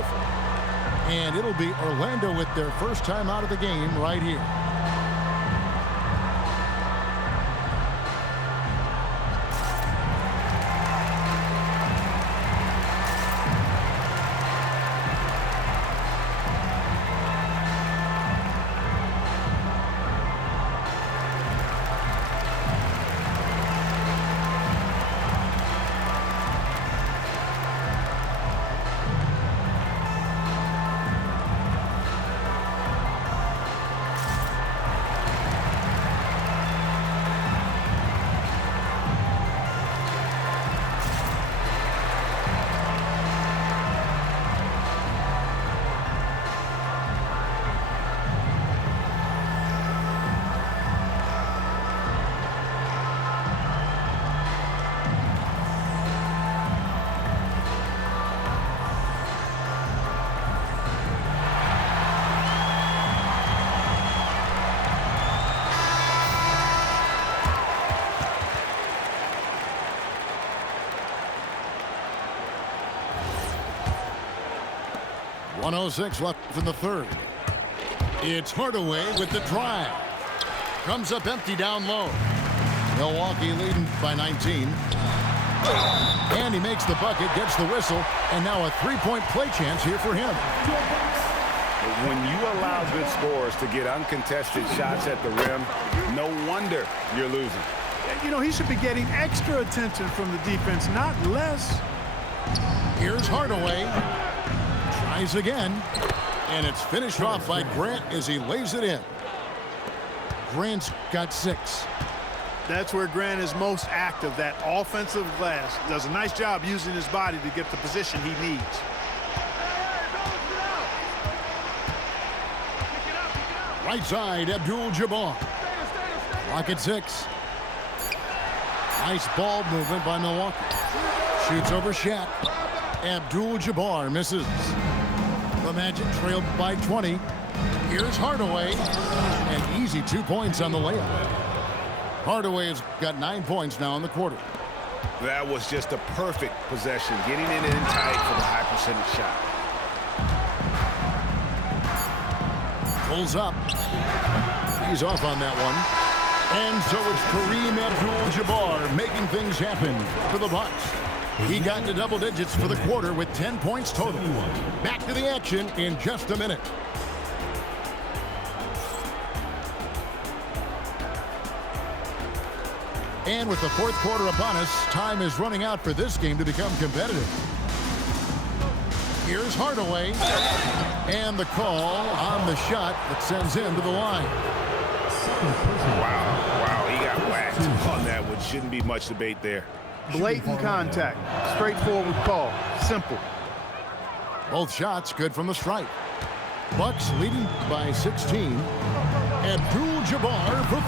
beautiful. And it'll be Orlando with their first time out of the game right here. .106 left in the third. It's Hardaway with the drive. Comes up empty down low. Milwaukee leading by 19. And he makes the bucket, gets the whistle, and now a three-point play chance here for him. When you allow good scorers to get uncontested shots at the rim, no wonder you're losing. You know, he should be getting extra attention from the defense, not less. Here's Hardaway. Tries again. And it's finished off by Grant as he lays it in. Grant's got 6. That's where Grant is most active, that offensive glass. Does a nice job using his body to get the position he needs. Right side, Abdul-Jabbar. Clock at 6. Nice ball movement by Milwaukee. Shoots over Shaq. Abdul-Jabbar misses. The Magic trailed by 20. Here's Hardaway. And easy 2 points on the layup. Hardaway has got 9 points now in the quarter. That was just a perfect possession, getting it in tight for the high percentage shot. Pulls up. He's off on that one. And so it's Kareem Abdul-Jabbar making things happen for the Bucks. He got into double digits for the quarter with 10 points total. Back to the action in just a minute. And with the fourth quarter upon us, time is running out for this game to become competitive. Here's Hardaway. And the call on the shot that sends him to the line. Wow, he got whacked on that one. Shouldn't be much debate there. Blatant contact. Straightforward call. Simple. Both shots good from the stripe. Bucks leading by 16. Abdul-Jabbar for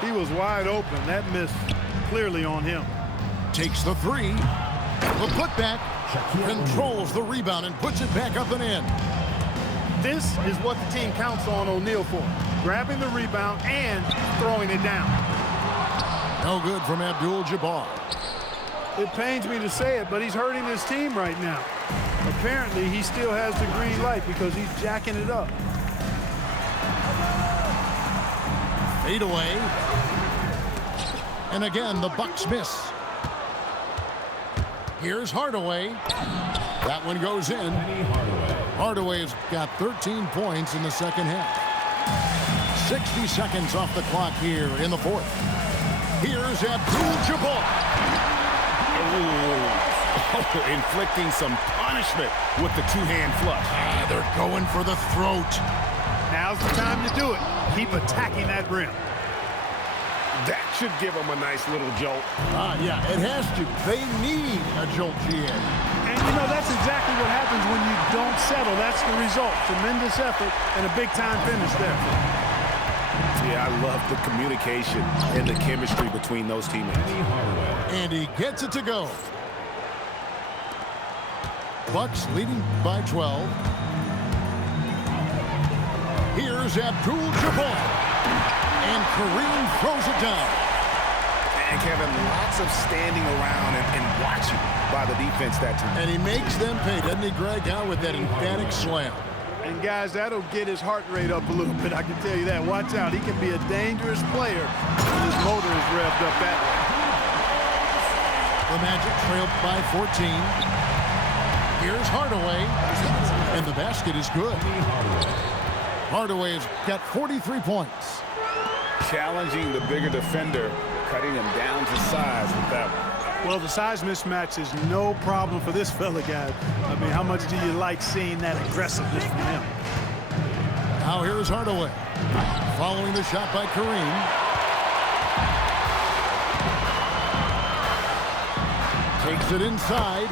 3. He was wide open. That miss clearly on him. Takes the 3. The putback. Controls the rebound and puts it back up and in. This is what the team counts on O'Neal for. Grabbing the rebound and throwing it down. No good from Abdul-Jabbar. It pains me to say it, but he's hurting his team right now. Apparently, he still has the green light because he's jacking it up. Fade away. And again, the Bucks miss. Here's Hardaway. That one goes in. Hardaway's got 13 points in the second half. 60 seconds off the clock here in the fourth. Here's Abdul-Jabbar. Oh, inflicting some punishment with the two-hand flush. They're going for the throat. Now's the time to do it. Keep attacking that rim. That should give them a nice little jolt. Yeah, it has to. They need a jolt, GA. And, you know, that's exactly what happens when you don't settle. That's the result. Tremendous effort and a big-time finish there. Yeah, I love the communication and the chemistry between those teammates. And he gets it to go. Bucks leading by 12. Here's Abdul-Jabbar. And Kareem throws it down. And Kevin, lots of standing around and watching by the defense that time. And he makes them pay, doesn't he, Greg, out with that emphatic slam. And, guys, that'll get his heart rate up a little bit, I can tell you that. Watch out. He can be a dangerous player when his motor is revved up that way. The Magic trailed by 14. Here's Hardaway, and the basket is good. Hardaway has got 43 points. Challenging the bigger defender, cutting him down to size with that one. Well, the size mismatch is no problem for this fella, guys. I mean, how much do you like seeing that aggressiveness from him? Now here's Hardaway. Following the shot by Kareem. Takes it inside,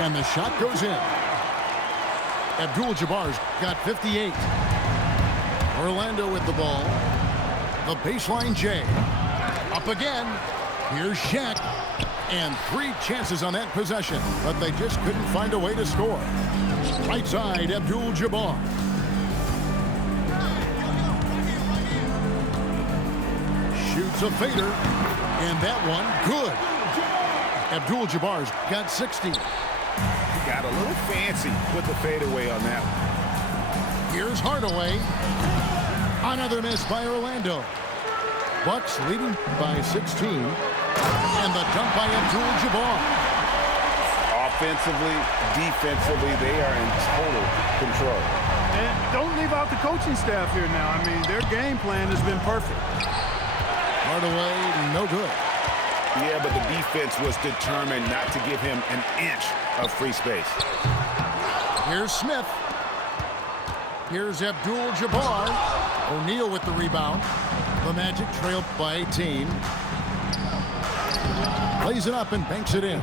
and the shot goes in. Abdul-Jabbar's got 58. Orlando with the ball. The baseline J. Up again. Here's Shaq. And 3 chances on that possession, but they just couldn't find a way to score. Right side, Abdul-Jabbar. Shoots a fader, and that one, good. Abdul-Jabbar's got 60. Got a little fancy with the fadeaway on that one. Here's Hardaway. Another miss by Orlando. Bucks leading by 16. And the dunk by Abdul-Jabbar. Offensively, defensively, they are in total control. And don't leave out the coaching staff here now. I mean, their game plan has been perfect. Hardaway, no good. Yeah, but the defense was determined not to give him an inch of free space. Here's Smith. Here's Abdul-Jabbar. O'Neal with the rebound. The Magic trailed by 18. Plays it up and banks it in.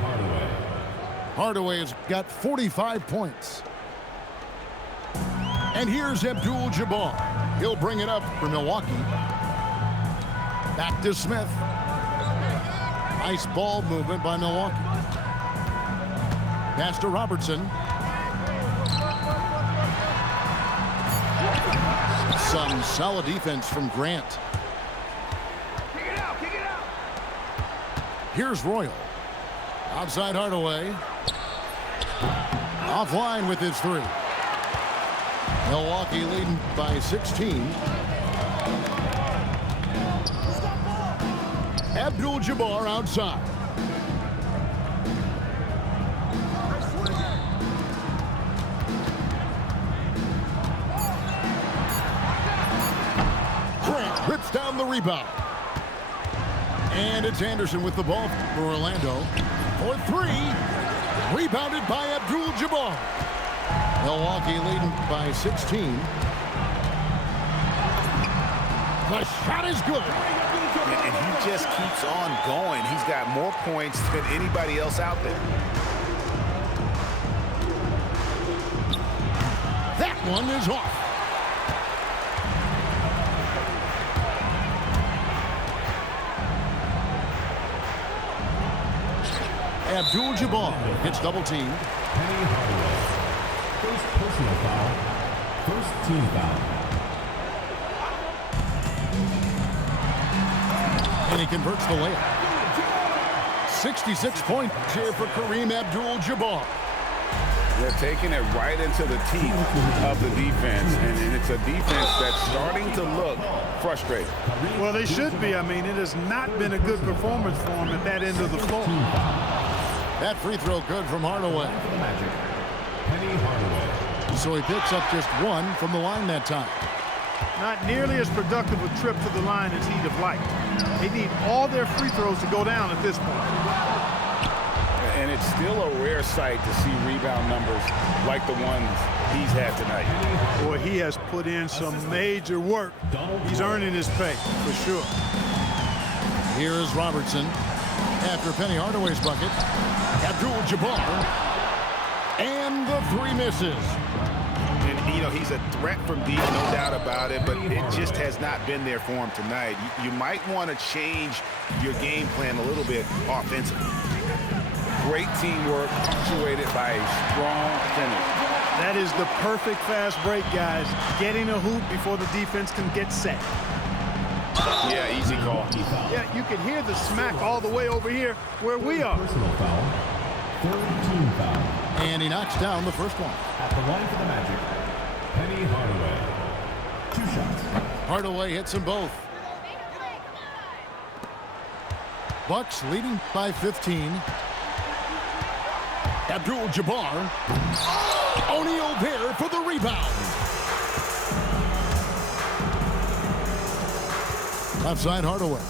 Hardaway has got 45 points. And here's Abdul-Jabbar. He'll bring it up for Milwaukee. Back to Smith. Nice ball movement by Milwaukee. Pass to Robertson. Some solid defense from Grant. Here's Royal. Outside Hardaway. Offline with his 3. Milwaukee leading by 16. Abdul-Jabbar outside. Grant rips down the rebound. And it's Anderson with the ball for Orlando. For 3. Rebounded by Abdul-Jabbar. Milwaukee leading by 16. The shot is good. And he just keeps on going. He's got more points than anybody else out there. That one is off. Abdul-Jabbar gets double teamed. Penny Hardaway. First personal foul. First team foul. And he converts the layup. 66 points here for Kareem Abdul-Jabbar. They're taking it right into the teeth of the defense, and it's a defense that's starting to look frustrated. Well, they should be. I mean, it has not been a good performance for them at that end of the floor. That free throw good from Hardaway. Magic. Penny Hardaway. So he picks up just 1 from the line that time. Not nearly as productive a trip to the line as he'd have liked. They need all their free throws to go down at this point. And it's still a rare sight to see rebound numbers like the ones he's had tonight. Boy, he has put in some major work. He's earning his pay, for sure. Here's Robertson. After Penny Hardaway's bucket, Abdul-Jabbar. And the 3 misses. And, you know, he's a threat from deep, no doubt about it, but it just has not been there for him tonight. You might want to change your game plan a little bit offensively. Great teamwork, punctuated by a strong finish. That is the perfect fast break, guys. Getting a hoop before the defense can get set. Yeah, easy call. Yeah, you can hear the smack all the way over here where we are. Personal foul. Third team foul. And he knocks down the first one. At the line for the Magic, Penny Hardaway. 2 shots. Hardaway hits them both. Bucks leading by 15. Abdul-Jabbar. O'Neal there for the rebound. Left side, Hardaway.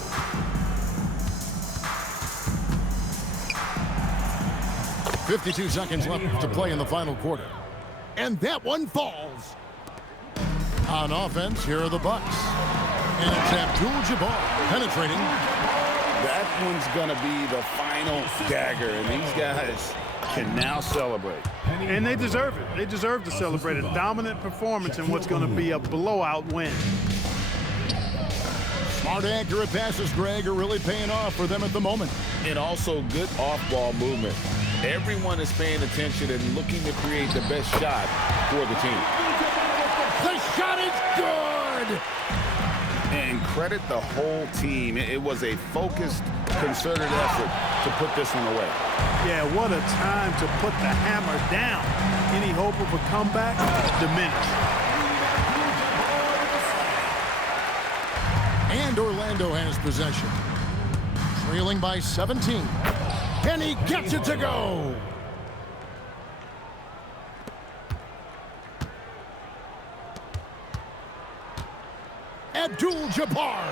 .52 seconds left to play in the final quarter. And that one falls. On offense, here are the Bucks. And it's Abdul-Jabbar penetrating. That one's going to be the final dagger, and these guys can now celebrate. And they deserve it. They deserve to celebrate a dominant performance in what's going to be a blowout win. Smart, accurate passes, Greg, are really paying off for them at the moment. And also good off-ball movement. Everyone is paying attention and looking to create the best shot for the team. The shot is good! And credit the whole team. It was a focused, concerted effort to put this one away. Yeah, what a time to put the hammer down. Any hope of a comeback? Diminished. And Orlando has possession. Trailing by 17. And he gets it to go! Abdul-Jabbar.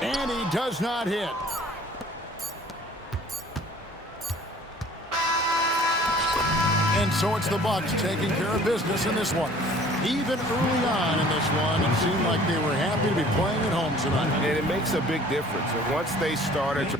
And he does not hit. And so it's the Bucks taking care of business in this one. Even early on in this one, it seemed like they were happy to be playing at home tonight. And it makes a big difference. And once they started to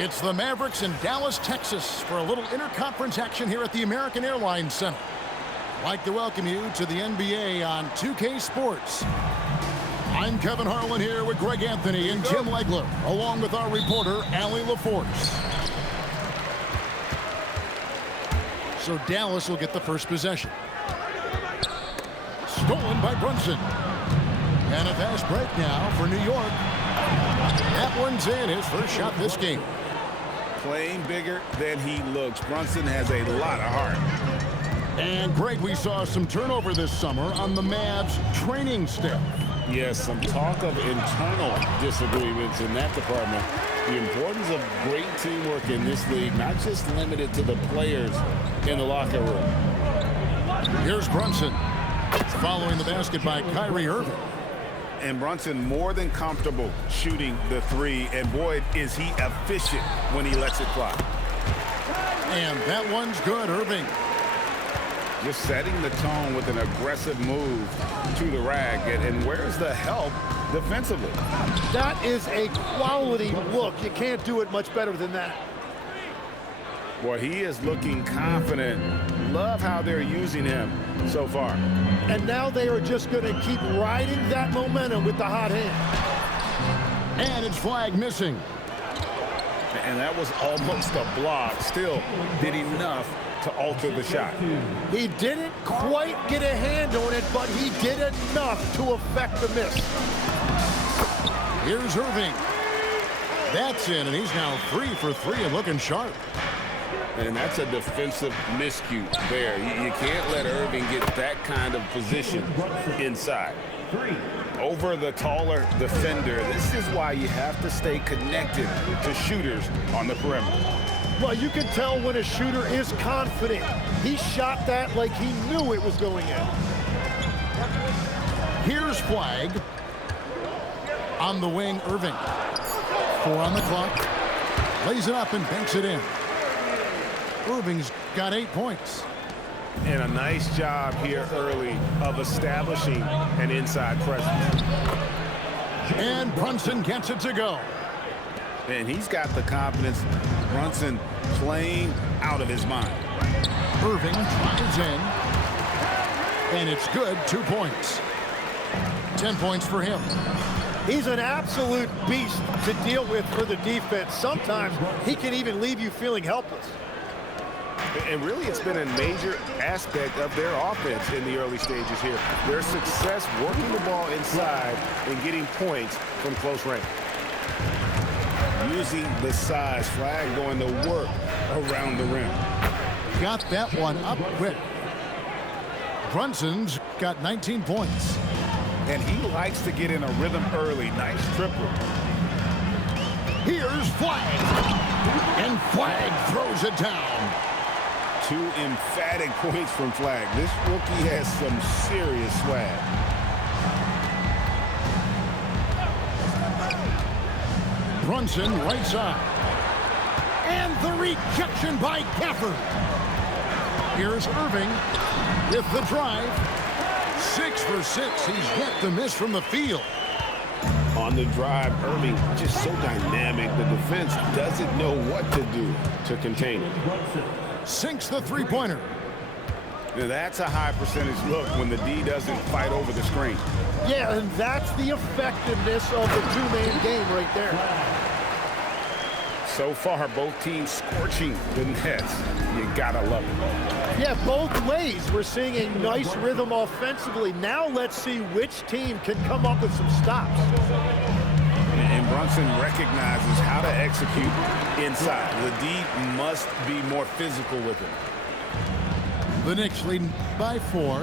It's the Mavericks in Dallas, Texas for a little interconference action here at the American Airlines Center. I'd like to welcome you to the NBA on 2K Sports. I'm Kevin Harlan here with Greg Anthony and Jim Legler, along with our reporter, Allie LaForce. So Dallas will get the first possession. Stolen by Brunson. And a fast break now for New York. That one's in, his first shot this game. Playing bigger than he looks. Brunson has a lot of heart. And Greg, we saw some turnover this summer on the Mavs training staff. Yes, some talk of internal disagreements in that department. The importance of great teamwork in this league, not just limited to the players in the locker room. Here's Brunson. Following the basket by Kyrie Irving. And Brunson more than comfortable shooting the three. And boy, is he efficient when he lets it fly. And that one's good, Irving. Just setting the tone with an aggressive move to the rack. And where's the help defensively? That is a quality look. You can't do it much better than that. Boy, he is looking confident. Love how they're using him so far. And now they are just going to keep riding that momentum with the hot hand. And it's flag missing. And that was almost a block. Still did enough to alter the shot. He didn't quite get a hand on it, but he did enough to affect the miss. Here's Irving. That's in, and he's now 3 for 3 and looking sharp. And that's a defensive miscue there. You can't let Irving get that kind of position inside. Over the taller defender. This is why you have to stay connected to shooters on the perimeter. Well, you can tell when a shooter is confident. He shot that like he knew it was going in. Here's flag. On the wing, Irving. 4 on the clock. Lays it up and banks it in. Irving's got 8 points. And a nice job here early of establishing an inside presence. And Brunson gets it to go. And he's got the confidence. Brunson playing out of his mind. Irving drives in. And it's good, 2 points. 10 points for him. He's an absolute beast to deal with for the defense. Sometimes he can even leave you feeling helpless. And really, it's been a major aspect of their offense in the early stages here. Their success working the ball inside and getting points from close range. Using the size, flag going to work around the rim. Got that one up quick. Brunson's got 19 points. And he likes to get in a rhythm early. Nice triple. Here's Flag. And Flag throws it down. 2 emphatic points from Flag. This rookie has some serious swag. Brunson right side. And the rejection by Gafford. Here's Irving with the drive. 6 for 6. He's yet to miss from the field. On the drive, Irving just so dynamic. The defense doesn't know what to do to contain him. Sinks the three-pointer. Now that's a high percentage look when the D doesn't fight over the screen. Yeah, and that's the effectiveness of the two-man game right there. So far, both teams scorching the nets. You gotta love it. Yeah, both ways. We're seeing a nice rhythm offensively. Now let's see which team can come up with some stops. And Brunson recognizes how to execute inside. The D must be more physical with him. The Knicks lead by 4.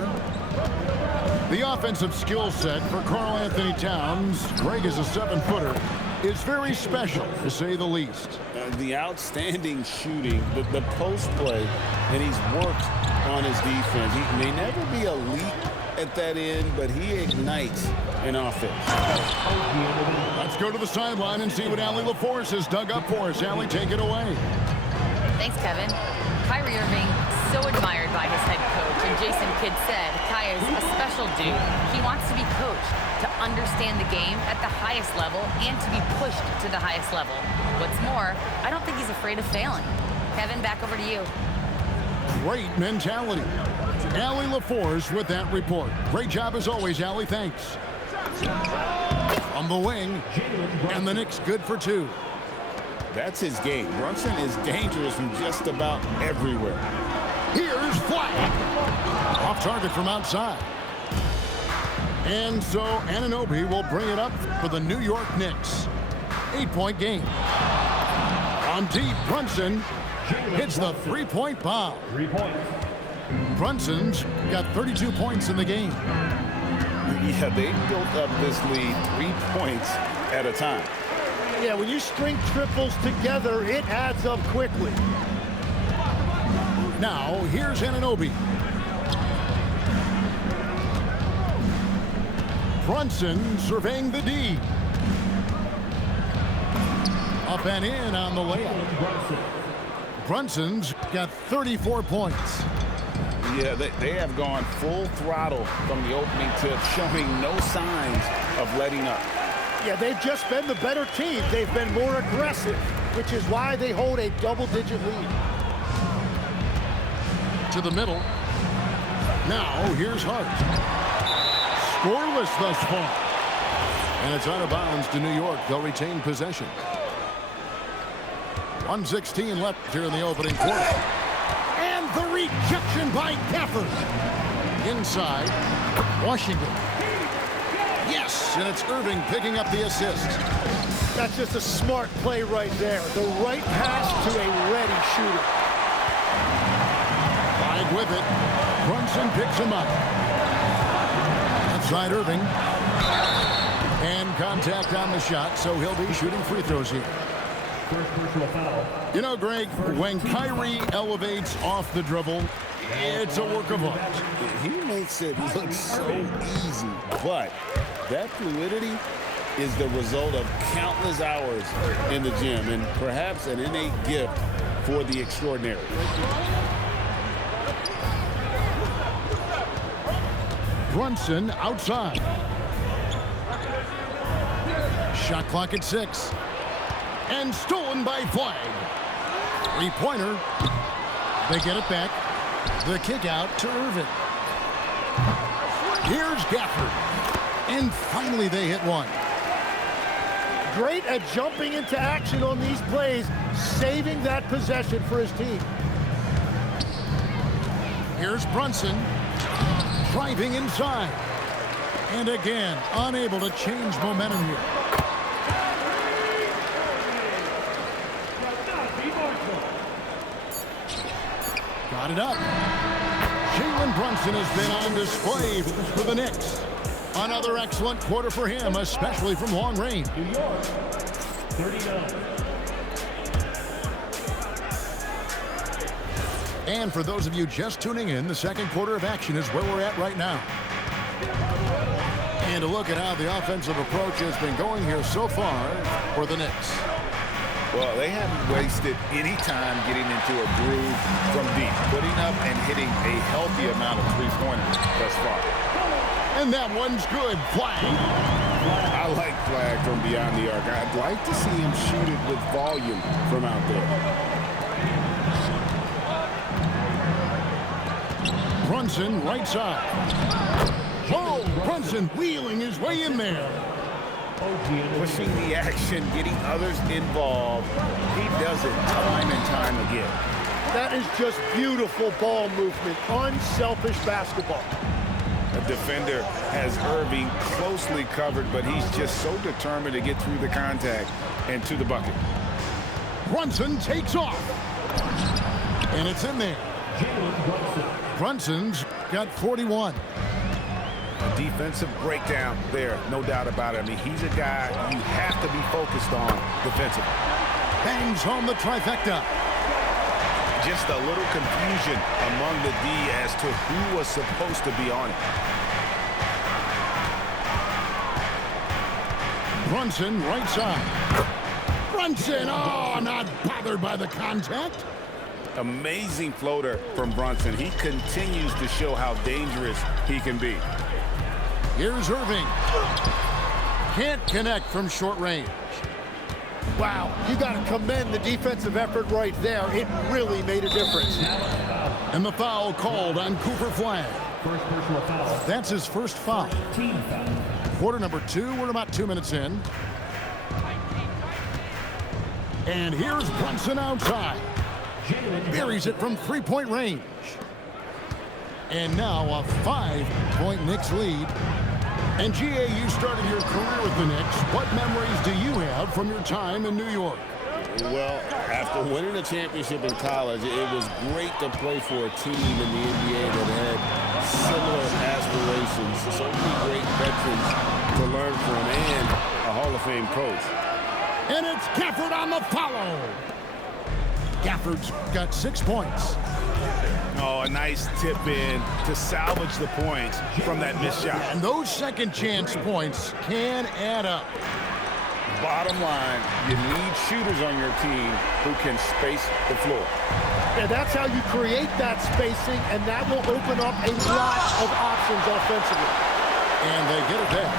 The offensive skill set for Karl Anthony Towns, Greg is a 7-footer, is very special, to say the least. The outstanding shooting, the post play, and he's worked on his defense. He may never be elite at that end, but he ignites an offense. Let's go to the sideline and see what Allie LaForce has dug up for us. Allie, take it away. Thanks, Kevin. Kyrie Irving, so admired by his head coach, and Jason Kidd said Kai is a special dude. He wants to be coached, to understand the game at the highest level, and to be pushed to the highest level. What's more, I don't think he's afraid of failing. Kevin, back over to you. Great mentality. Allie LaForce with that report. Great job as always, Allie. Thanks. On the wing, and the Knicks good for 2. That's his game. Brunson is dangerous from just about everywhere. Here's Flag. Off target from outside. And so Anunoby will bring it up for the New York Knicks. 8-point game. On deep, Brunson hits the 3-point bomb. 3 points. Brunson's got 32 points in the game. Yeah, they built up this lead 3 points at a time. Yeah, when you string triples together, it adds up quickly. Now, here's Anunoby. Brunson surveying the D. Up and in on the layup. Brunson's got 34 points. Yeah, they have gone full throttle from the opening tip, showing no signs of letting up. Yeah, they've just been the better team. They've been more aggressive, which is why they hold a double-digit lead. To the middle. Now, here's Hart. Scoreless thus far. And it's out of bounds to New York. They'll retain possession. 1:16 left here in the opening quarter. And the rejection by Gafford. Inside, Washington. Yes, and it's Irving picking up the assist. That's just a smart play right there. The right pass to a ready shooter. Flag with it. Brunson picks him up. Outside Irving. And contact on the shot, so he'll be shooting free throws here. First personal foul. You know, Greg, when Kyrie elevates off the dribble, it's a work of art. He makes it look so easy, but that fluidity is the result of countless hours in the gym and perhaps an innate gift for the extraordinary. Brunson outside. Shot clock at 6. And stolen by Flag. Three-pointer. They get it back. The kick out to Irving. Here's Gafford. And finally they hit one. Great at jumping into action on these plays, saving that possession for his team. Here's Brunson. Driving inside. And again, unable to change momentum here. Got it up. Jalen Brunson has been on display for the Knicks. Another excellent quarter for him, especially from long range. New York, 39. And for those of you just tuning in, the second quarter of action is where we're at right now. And a look at how the offensive approach has been going here so far for the Knicks. Well, they haven't wasted any time getting into a groove from deep, putting up and hitting a healthy amount of three-pointers thus far. And that one's good. Flag. I like Flag from beyond the arc. I'd like to see him shoot it with volume from out there. Brunson right side. Oh, Brunson wheeling his way in there. Pushing the action, getting others involved. He does it time and time again. That is just beautiful ball movement, unselfish basketball. A defender has Irving closely covered, but he's just so determined to get through the contact and to the bucket. Brunson takes off. And it's in there. Brunson's got 41. A defensive breakdown there, no doubt about it. I mean, he's a guy you have to be focused on defensively. Bangs home the trifecta. Just a little confusion among the D as to who was supposed to be on it. Brunson right side. Brunson, oh, not bothered by the contact. Amazing floater from Brunson. He continues to show how dangerous he can be. Here's Irving. Can't connect from short range. Wow, you got to commend the defensive effort right there. It really made a difference. And the foul called on Cooper Flagg. First personal foul. That's his first foul. Team foul. Quarter number 2, we're about 2 minutes in. And here's Brunson outside. Buries it from three-point range. And now a 5-point Knicks lead. And G.A., you started your career with the Knicks. What memories do you have from your time in New York? Well, after winning a championship in college, it was great to play for a team in the NBA that had similar aspirations. So many great veterans to learn from and a Hall of Fame coach. And it's Gafford on the follow. Gafford's got 6 points. Oh, a nice tip in to salvage the points from that missed shot. And those second chance points can add up. Bottom line, you need shooters on your team who can space the floor. And that's how you create that spacing, and that will open up a lot of options offensively. And they get it there.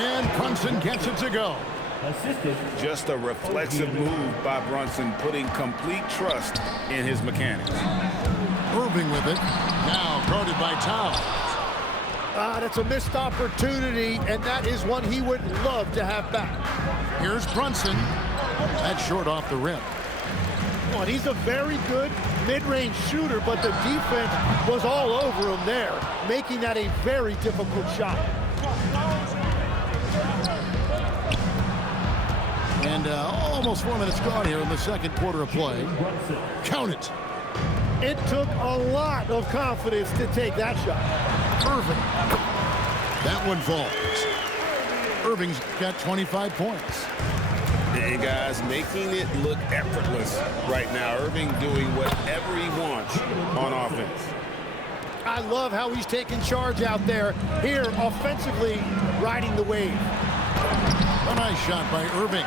And Brunson gets it to go. Assisted. Just a reflexive move by Brunson, putting complete trust in his mechanics. Irving with it. Now guarded by Towns. That's a missed opportunity, and that is one he would love to have back. Here's Brunson. That's short off the rim. Well, he's a very good mid-range shooter, but the defense was all over him there, making that a very difficult shot. And almost 4 minutes gone here in the second quarter of play. Count it. It took a lot of confidence to take that shot. Irving. That one falls. Irving's got 25 points. And guys, making it look effortless right now. Irving doing whatever he wants on offense. I love how he's taking charge out there. Here, offensively, riding the wave. A nice shot by Irving.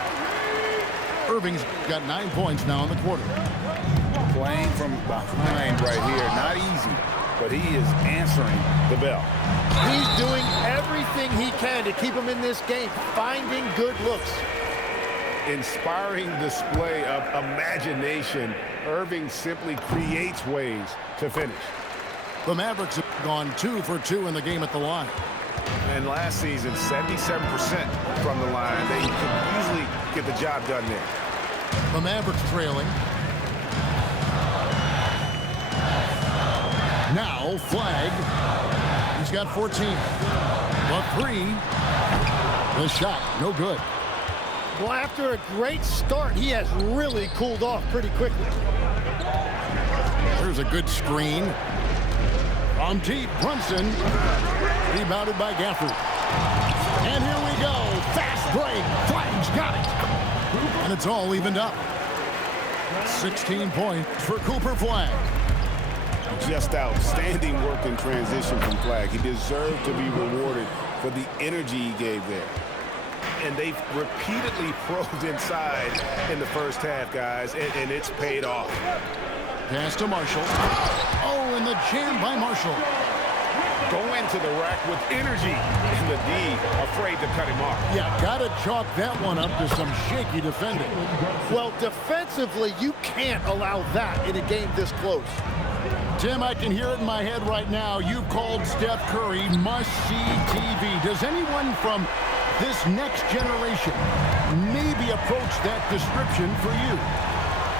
Irving's got 9 points now in the quarter. Playing from behind right here, not easy, but he is answering the bell. He's doing everything he can to keep him in this game, finding good looks. Inspiring display of imagination. Irving simply creates ways to finish. The Mavericks have gone 2 for 2 in the game at the line. And last season, 77% from the line. They could easily get the job done there. The Mavericks trailing. Now Flagg. He's got 14. The three. The shot, no good. Well, after a great start, he has really cooled off pretty quickly. There's a good screen. From deep, Brunson. Rebounded by Gafford. And here we go. Fast break. Flagg's got it. And it's all evened up. 16 points for Cooper Flagg. Just outstanding work in transition from Flagg. He deserved to be rewarded for the energy he gave there. And they've repeatedly probed inside in the first half, guys, and it's paid off. Pass to Marshall. Oh, and the jam by Marshall. Go into the rack with energy, and the D afraid to cut him off. Yeah, got to chalk that one up to some shaky defending. Well, defensively, you can't allow that in a game this close. Tim, I can hear it in my head right now. You called Steph Curry must-see TV. Does anyone from this next generation maybe approach that description for you?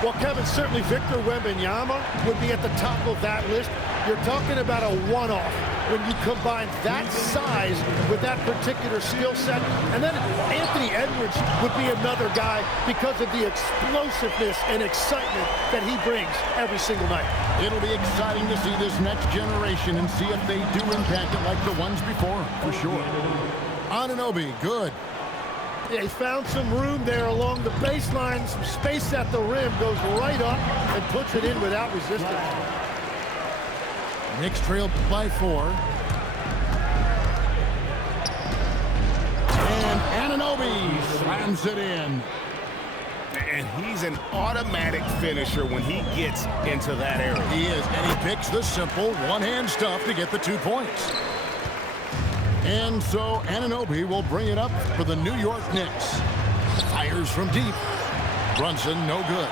Well, Kevin, certainly Victor Wembanyama would be at the top of that list. You're talking about a one-off when you combine that size with that particular skill set. And then Anthony Edwards would be another guy because of the explosiveness and excitement that he brings every single night. It'll be exciting to see this next generation and see if they do impact it like the ones before, for sure. Anunoby, good. They found some room there along the baseline, some space at the rim, goes right up and puts it in without resistance. Knicks trail by 4. And Anunoby slams it in. And he's an automatic finisher when he gets into that area. He is, and he picks the simple one-hand stuff to get the 2 points. And so Anunoby will bring it up for the New York Knicks. Fires from deep. Brunson, no good.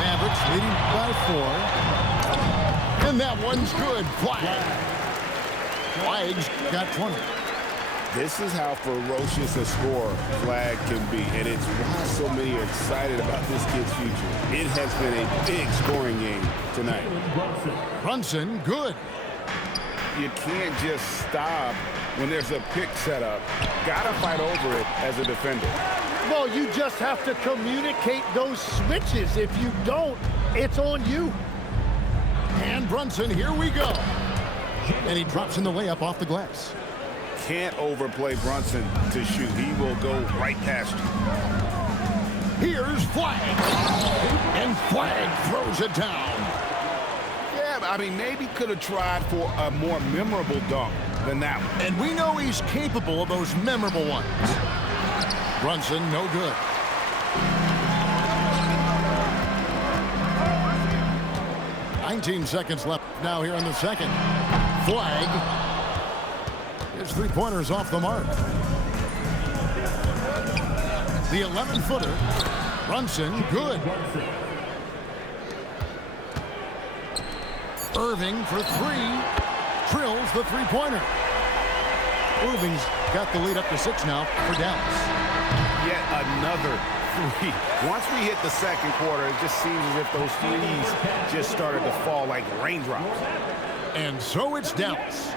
Mavericks leading by 4. And that one's good. Flag's got 20. This is how ferocious a scorer Flag can be, and it's why so many are excited about this kid's future. It has been a big scoring game tonight. Brunson, good. You can't just stop when there's a pick set up. Gotta fight over it as a defender. Well, you just have to communicate those switches. If you don't, it's on you. And Brunson, here we go. And he drops in the layup off the glass. Can't overplay Brunson to shoot. He will go right past you. Here's Flag. And Flag throws it down. Yeah, I mean, maybe could have tried for a more memorable dunk than that one. And we know he's capable of those memorable ones. Brunson, no good. "19 seconds left now here in the second. Flag. His three-pointer's off the mark. The 11-footer. Brunson, good. Irving for 3. Drills the three-pointer. Irving's got the lead up to 6 now for Dallas. Yet another 3. Once we hit the second quarter, it just seems as if those threes just started to fall like raindrops. And so it's Dallas,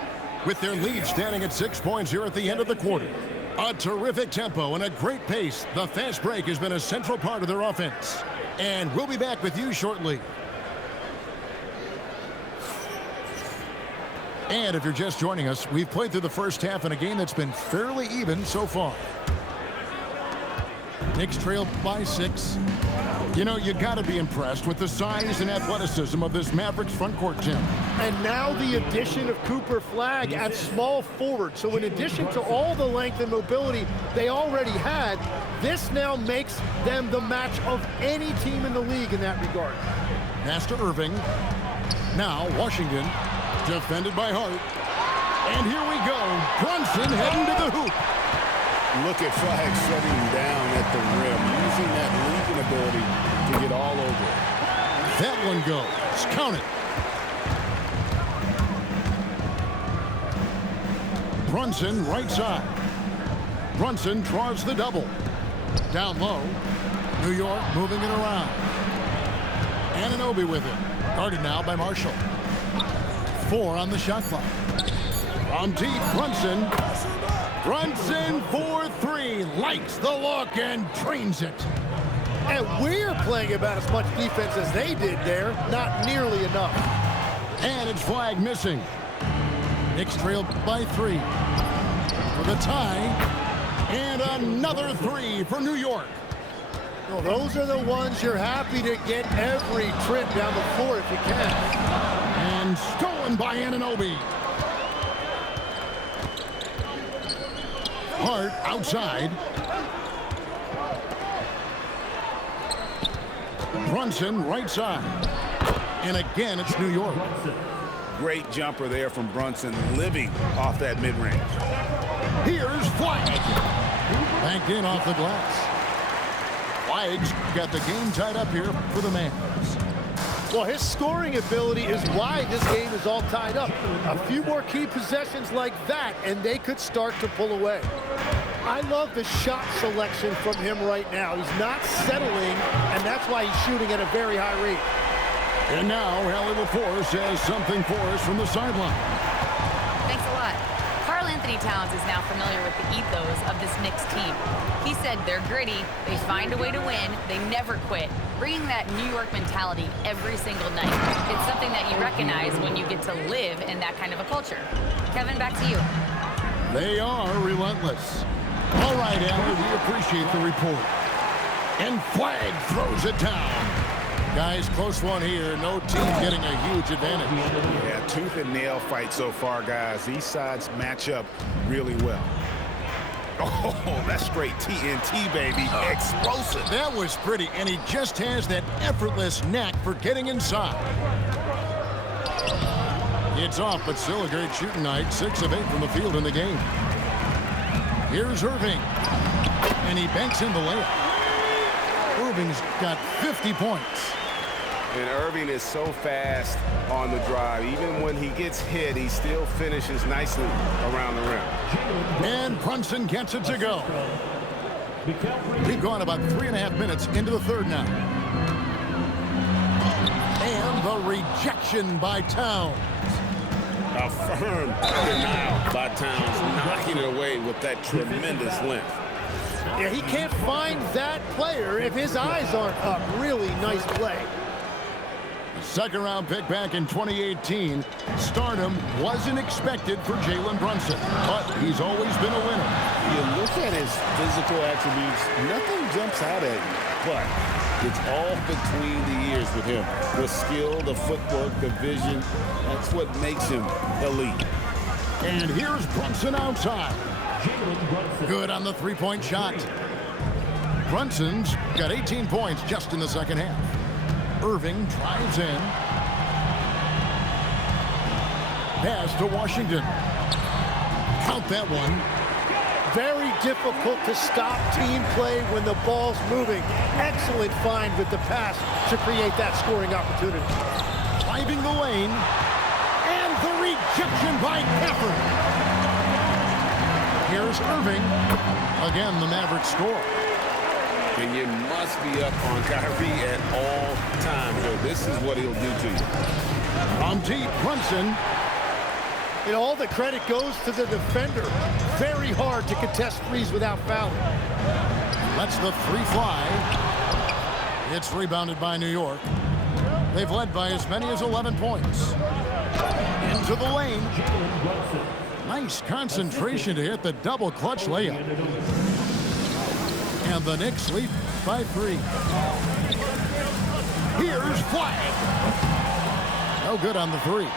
with their lead standing at 6 points here at the end of the quarter. A terrific tempo and a great pace. The fast break has been a central part of their offense. And we'll be back with you shortly. And if you're just joining us, we've played through the first half in a game that's been fairly even so far. Knicks trail by 6. You know, you got to be impressed with the size and athleticism of this Mavericks front court gym. And now the addition of Cooper Flag at small forward. So in addition to all the length and mobility they already had, this now makes them the match of any team in the league in that regard. Pass to Irving. Now Washington, defended by Hart. And here we go. Brunson heading to the hoop. Look at Flag setting down at the rim, using that leaping ability to get all over it. That one goes. Count it. Brunson, right side. Brunson draws the double. Down low. New York moving it around. Anunoby with it. Guarded now by Marshall. 4 on the shot clock. From deep, Brunson. Brunson for 3. Likes the look and drains it. And we're playing about as much defense as they did there. Not nearly enough. And it's Flag missing. Knicks trail by 3. For the tie. And another 3 for New York. Well, those are the ones you're happy to get every trip down the floor if you can. And stolen by Anunoby. Hart outside. Brunson right side. And again, it's New York. Great jumper there from Brunson, living off that mid-range. Here's Flag. Banked in off the glass. Flag's got the game tied up here for the Mavs. Well, his scoring ability is why this game is all tied up. A few more key possessions like that, and they could start to pull away. I love the shot selection from him right now. He's not settling, and that's why he's shooting at a very high rate. And now, Allie LaForce has something for us from the sideline. Thanks a lot. Karl Anthony Towns is now familiar with the ethos of this Knicks team. He said they're gritty, they find a way to win, they never quit, bringing that New York mentality every single night. It's something that you recognize when you get to live in that kind of a culture. Kevin, back to you. They are relentless. All right, Allie, we appreciate the report. And Flag throws it down. Guys, close one here. No team getting a huge advantage. Yeah, tooth and nail fight so far, guys. These sides match up really well. Oh, that's straight TNT, baby. Explosive. That was pretty, and he just has that effortless knack for getting inside. It's off, but still a great shooting night. 6 of 8 from the field in the game. Here's Irving, and he banks in the layup. Irving's got 50 points. And Irving is so fast on the drive. Even when he gets hit, he still finishes nicely around the rim. And Brunson gets it to go. We've gone about 3.5 minutes into the third now. And the rejection by Towns. A firm denial by Towns, knocking it away with that tremendous length. Yeah, he can't find that player if his eyes aren't up. Really nice play. Second-round pick back in 2018. Stardom wasn't expected for Jalen Brunson, but he's always been a winner. You look at his physical attributes, nothing jumps out at you, but it's all between the ears with him. The skill, the footwork, the vision, that's what makes him elite. And here's Brunson outside. Good on the three-point shot. Brunson's got 18 points just in the second half. Irving drives in. Pass to Washington. Count that one. Very difficult to stop team play when the ball's moving. Excellent find with the pass to create that scoring opportunity. Driving the lane. And the rejection by Gafford. Here's Irving. Again, the Mavericks score. And you must be up on Kyrie at all times. This is what he'll do to you. From deep, Brunson. And all the credit goes to the defender. Very hard to contest threes without fouling. Lets the three fly. It's rebounded by New York. They've led by as many as 11 points. Into the lane. Nice concentration to hit the double clutch layup. And the Knicks lead by 3. Here's Flag. No good on the 3.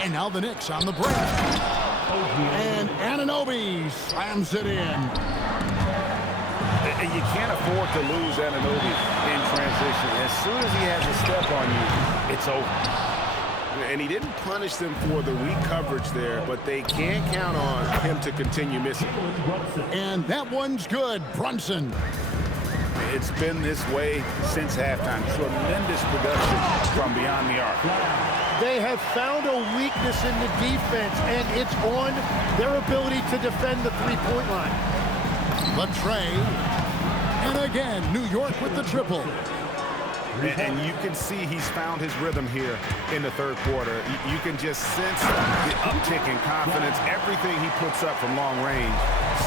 And now the Knicks on the break. And Anunoby slams it in. And you can't afford to lose Anunoby in transition. As soon as he has a step on you, it's over. And he didn't punish them for the weak coverage there, but they can't count on him to continue missing. And that one's good. Brunson. It's been this way since halftime. Tremendous production from beyond the arc. They have found a weakness in the defense, and it's on their ability to defend the three-point line. Latrey. And again, New York with the triple. And you can see he's found his rhythm here in the third quarter. You can just sense the uptick in confidence. Everything he puts up from long range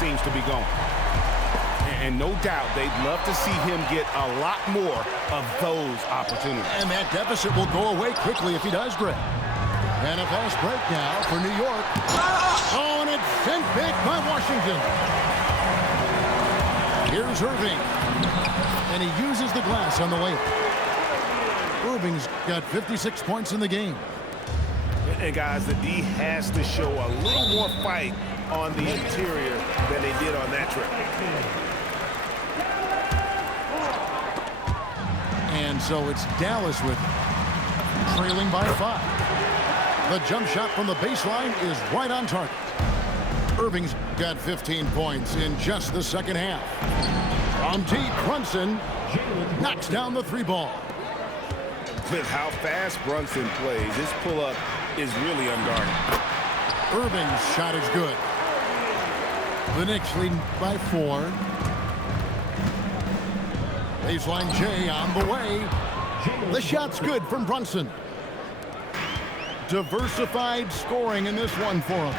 seems to be going. And no doubt they'd love to see him get a lot more of those opportunities. And that deficit will go away quickly if he does, Greg. And a fast break now for New York. Oh, and it's sent back by Washington. Here's Irving. And he uses the glass on the layup. Irving's got 56 points in the game. And guys, the D has to show a little more fight on the interior than they did on that trip. And so it's Dallas with it, trailing by 5. The jump shot from the baseline is right on target. Irving's got 15 points in just the second half. From deep, Brunson knocks down the 3 ball. With how fast Brunson plays, his pull-up is really unguarded. Irving's shot is good. The Knicks lead by 4. Baseline J on the way. The shot's good from Brunson. Diversified scoring in this one for him.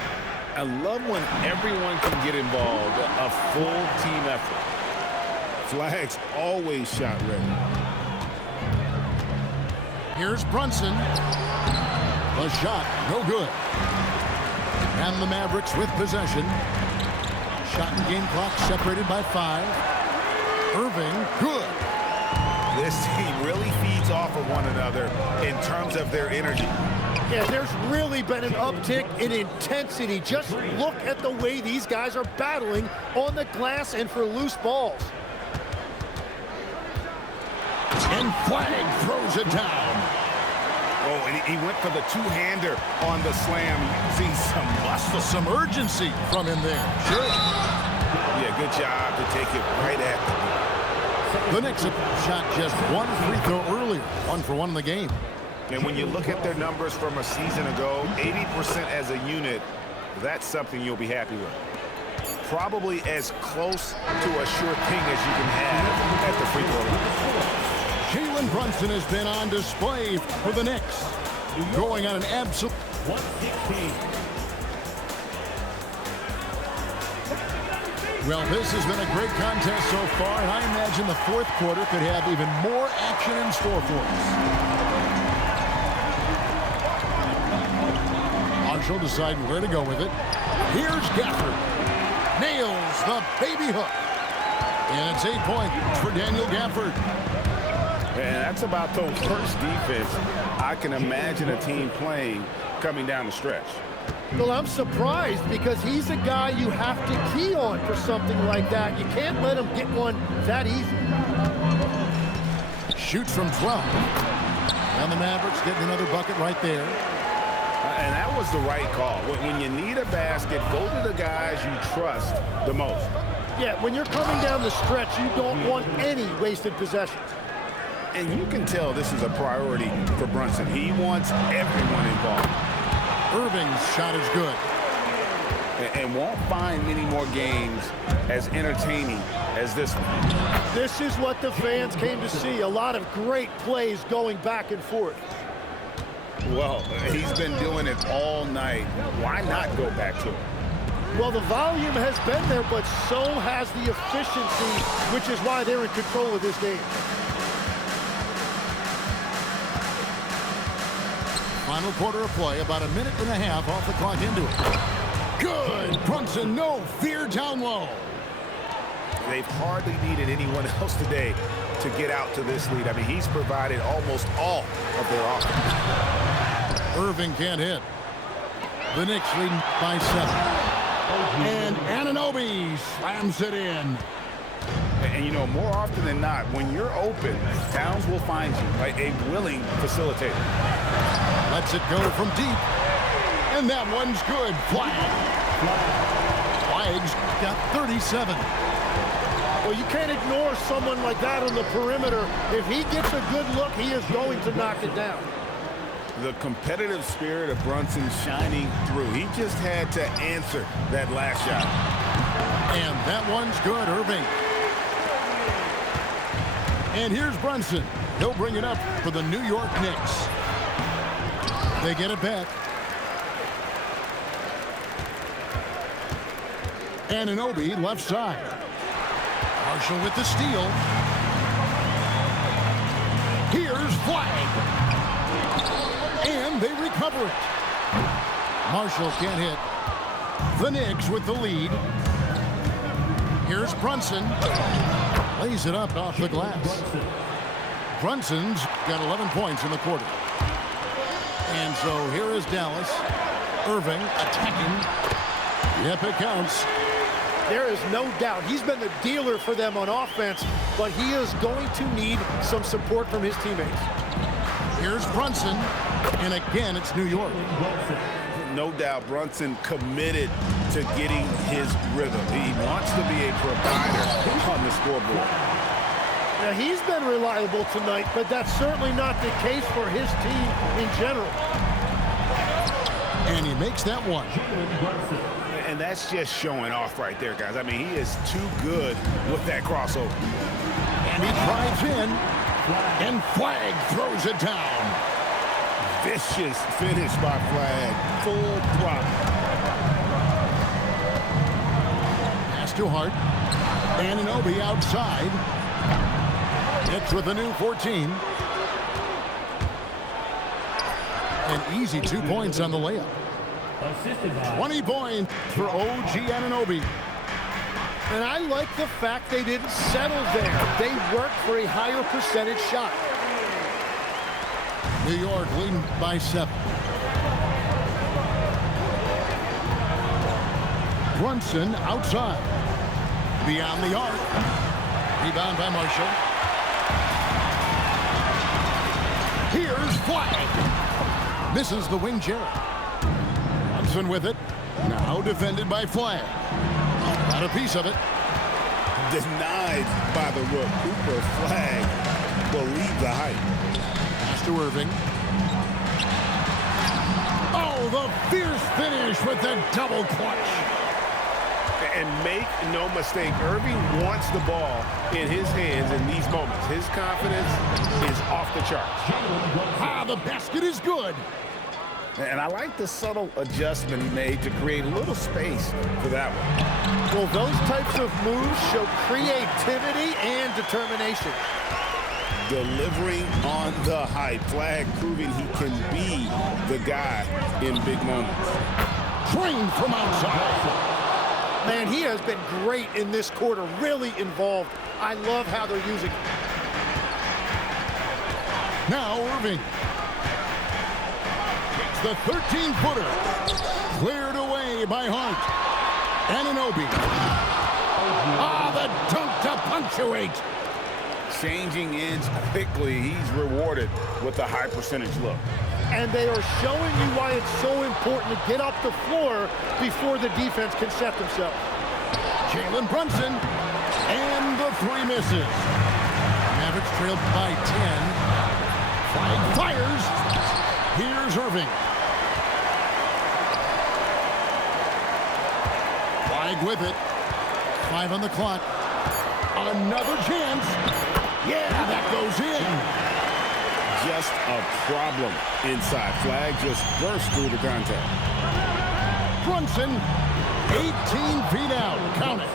I love when everyone can get involved, a full team effort. Flag's always shot ready. Here's Brunson. The shot, no good. And the Mavericks with possession. Shot and game clock separated by 5. Irving, good. This team really feeds off of one another in terms of their energy. Yeah, there's really been an uptick in intensity. Just look at the way these guys are battling on the glass and for loose balls. And Flag throws it down. Oh, and he went for the two-hander on the slam, using some muscle. Some urgency from him there. Sure. Yeah, good job to take it right at The Knicks have shot just one free throw earlier. 1 for 1 in the game. And when you look at their numbers from a season ago, 80% as a unit, that's something you'll be happy with. Probably as close to a sure thing as you can have at the free throw line. Jalen Brunson has been on display for the Knicks. Going on an absolute... 116. Well, this has been a great contest so far, and I imagine the fourth quarter could have even more action in store for us. Marshall deciding where to go with it. Here's Gafford. Nails the baby hook. And it's 8 points for Daniel Gafford. And that's about the worst defense I can imagine a team playing coming down the stretch. Well, I'm surprised because he's a guy you have to key on for something like that. You can't let him get one that easy. Shoots from 12. And the Mavericks getting another bucket right there. And that was the right call. When you need a basket, go to the guys you trust the most. Yeah, when you're coming down the stretch, you don't want any wasted possessions. And you can tell this is a priority for Brunson. He wants everyone involved. Irving's shot is good. And won't find many more games as entertaining as this one. This is what the fans came to see. A lot of great plays going back and forth. Well, he's been doing it all night. Why not go back to it? Well, the volume has been there, but so has the efficiency, which is why they're in control of this game. Final quarter of play, about a minute and a half off the clock into it. Good! Brunson, no fear down low. They've hardly needed anyone else today to get out to this lead. I mean, he's provided almost all of their offense. Irving can't hit. The Knicks leading by 7. And Anunoby slams it in. And, you know, more often than not, when you're open, Towns will find you, like a willing facilitator. Lets it go from deep. And that one's good. Flag's got 37. Well, you can't ignore someone like that on the perimeter. If he gets a good look, he is going to knock it down. The competitive spirit of Brunson shining through. He just had to answer that last shot. And that one's good, Irving. And here's Brunson. He'll bring it up for the New York Knicks. They get it back. Anunoby left side. Marshall with the steal. Here's Flag. And they recover it. Marshall can't hit. The Knicks with the lead. Here's Brunson. Lays it up off the glass. Brunson's got 11 points in the quarter. And so here is Dallas. Irving attacking. Yep, it counts. There is no doubt he's been the dealer for them on offense, but he is going to need some support from his teammates. Here's Brunson. And again, it's New York. No doubt Brunson committed to getting his rhythm. He wants to be a provider on the scoreboard. Now, he's been reliable tonight, but that's certainly not the case for his team in general. And he makes that one. And that's just showing off right there, guys. I mean, he is too good with that crossover. And he drives in. And Flag throws it down. Vicious finish by Flag. Full prop. Pass to Hart. Anunoby outside. It's with a new 14. An easy 2 points on the layup. 20 points for OG Anunoby. And I like the fact they didn't settle there. They worked for a higher percentage shot. New York leading by 7. Brunson outside. Beyond the arc. Rebound by Marshall. Here's Flagg. Misses the wing Jarrett. Brunson with it. Now defended by Flagg. Got a piece of it. Denied by the rook. Cooper Flagg will leave the height. Pass to Irving. Oh, the fierce finish with the double clutch. And make no mistake, Irving wants the ball in his hands in these moments. His confidence is off the charts. Ah, the basket is good. And I like the subtle adjustment he made to create a little space for that one. Well, those types of moves show creativity and determination. Delivering on the high. Flagg proving he can be the guy in big moments. Trained from outside. Man, he has been great in this quarter, really involved. I love how they're using him. Now Irving. It's the 13-footer. Cleared away by Hart. Anunoby. Ah, the dunk to punctuate. Changing ends quickly. He's rewarded with a high percentage look. And they are showing you why it's so important to get up the floor before the defense can set themselves. Jalen Brunson. And the three misses. Mavericks trailed by 10. Flagg fires. Here's Irving. Flagg with it. 5 on the clock. Another chance. Yeah, that goes in. Just a problem inside. Flagg just burst through the contact. Brunson, 18 feet out. Count it.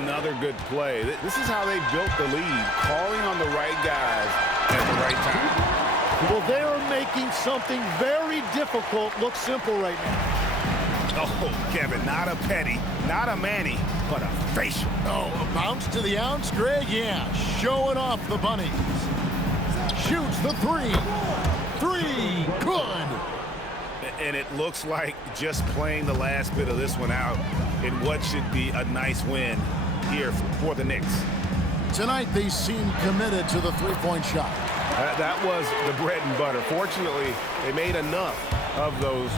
Another good play. This is how they built the lead, calling on the right guys at the right time. Well, they are making something very difficult look simple right now. Oh, Kevin, not a petty, not a Manny, but a facial. Oh, a bounce to the ounce, Greg? Yeah, showing off the bunnies. Shoots the three. Three, good. And it looks like just playing the last bit of this one out in what should be a nice win here for the Knicks. Tonight, they seem committed to the three-point shot. That was the bread and butter. Fortunately, they made enough of those,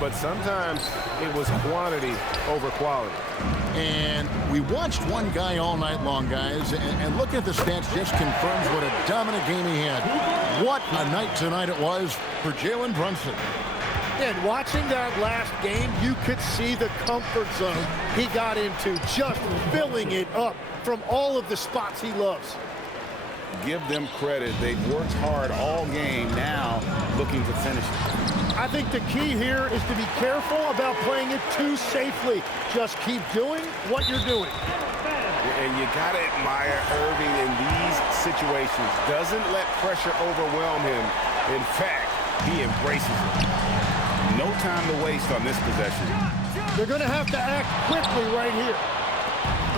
but sometimes it was quantity over quality. And we watched one guy all night long, guys, and looking at the stats just confirms what a dominant game he had. What a night tonight it was for Jalen Brunson. And watching that last game, you could see the comfort zone he got into, just filling it up from all of the spots he loves. Give them credit. They've worked hard all game, now looking to finish it. I think the key here is to be careful about playing it too safely. Just keep doing what you're doing. And you got to admire Irving in these situations. Doesn't let pressure overwhelm him. In fact, he embraces it. No time to waste on this possession. They're going to have to act quickly right here.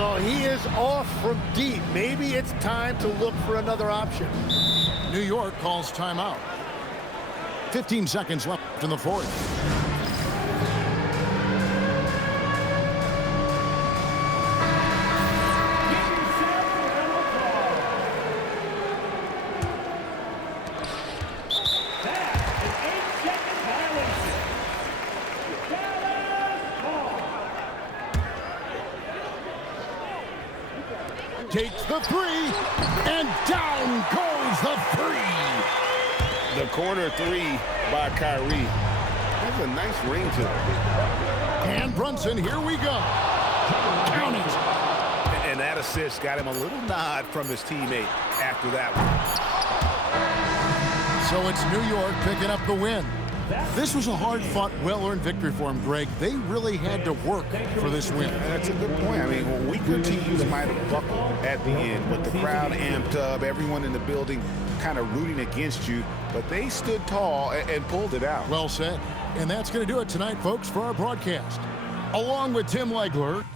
Oh, he is off from deep. Maybe it's time to look for another option. New York calls timeout. 15 seconds left in the fourth. Takes the three, and down goes the three. The corner three by Kyrie has a nice ring to it. And Brunson, here we go. Count it. And that assist got him a little nod from his teammate after that one. So it's New York picking up the win. This was a hard-fought, well-earned victory for him, Greg. They really had to work for this win. That's a good point. I mean, weaker teams might have buckled at the end, with the crowd amped up, everyone in the building kind of rooting against you, but they stood tall and pulled it out. Well said. And that's going to do it tonight, folks, for our broadcast. Along with Tim Legler,